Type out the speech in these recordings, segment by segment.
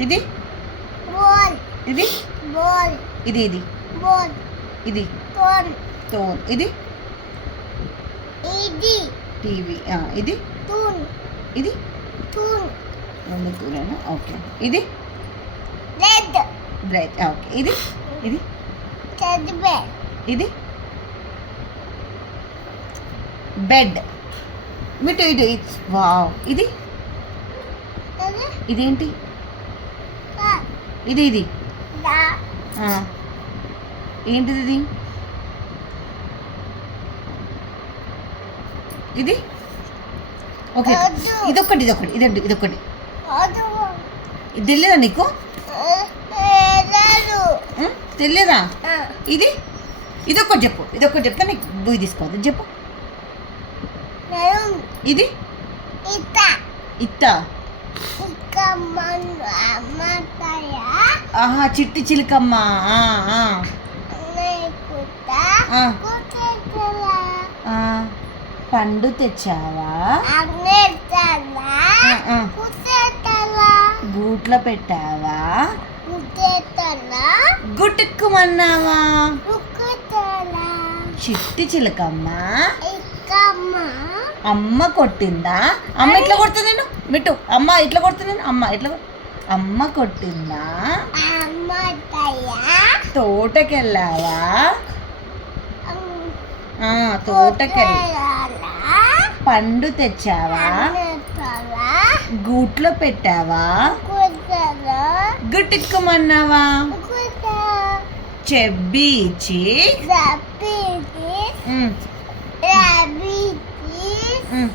ఇది బాల్ ఇది బాల్ ఇది ఇది బాల్ ఇది టోన్ టోన్ ఇది ఇది టీవీ ఇది టూన్ ఇది టూన్ రెండు టూనేనా ఓకే ఇది రెడ్ బ్రెడ్ ఓకే ఇది ఇది చదివే ఇది బెడ్ ఇటు ఇటు వావ్ ఇది అది ఇదేంటి కా ఇది ఇది దా ఆ. ఏంటిది ఇది ఇది ఓకే వద్దు. ఇదొక్కటి ఇదొక్కటి ఇదండి ఇదొక్కటి అది ఇది తెలియదా నీకు రాదు తెలియదా ఇది ఇదొక్కటి చెప్పు ఇదొక్కటి చెప్తా నీకు బుయ్యి తీసుకోవద్దు చెప్పు నేను ఇది ఇత ఇత్త ఇక మన అమ్మతాయ ఆహా చిట్టి చిలుకమ్మ నేకుత ఆ. కుతేతలా ఆ, పండు తెచ్చావా అగ్నేతలా ఆ. కుతేతలా గూట్లో పెట్టావా కుతేతలా గుట్టుక్కుమన్నావా కుతేతలా చిట్టి చిలకమ్మ ఇకమ్మ అమ్మ కొట్టిందా అమ్మ ఇట్లా కొడుతుంది నేను మిట్టు అమ్మ ఇట్లా కొడుతుంది నేను అమ్మ ఇట్లా అమ్మ కొట్టిందా అమ్మతాయ తోటకెళ్ళావా తోటకెళ్ళి పండు తెచ్చావా అగ్నేతలా గూట్లో పెట్టావా కుతేతలా గుట్టుక్కుమన్నావా కుత చెబ్బి ఇచ్చి దపిది ఉమ్, రాబిది ఉమ్.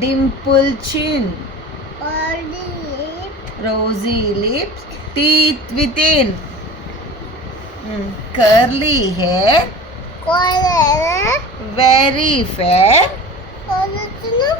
డింపుల్ చిన్ olive rosy lips, teeth within, curly hair, color very fair, color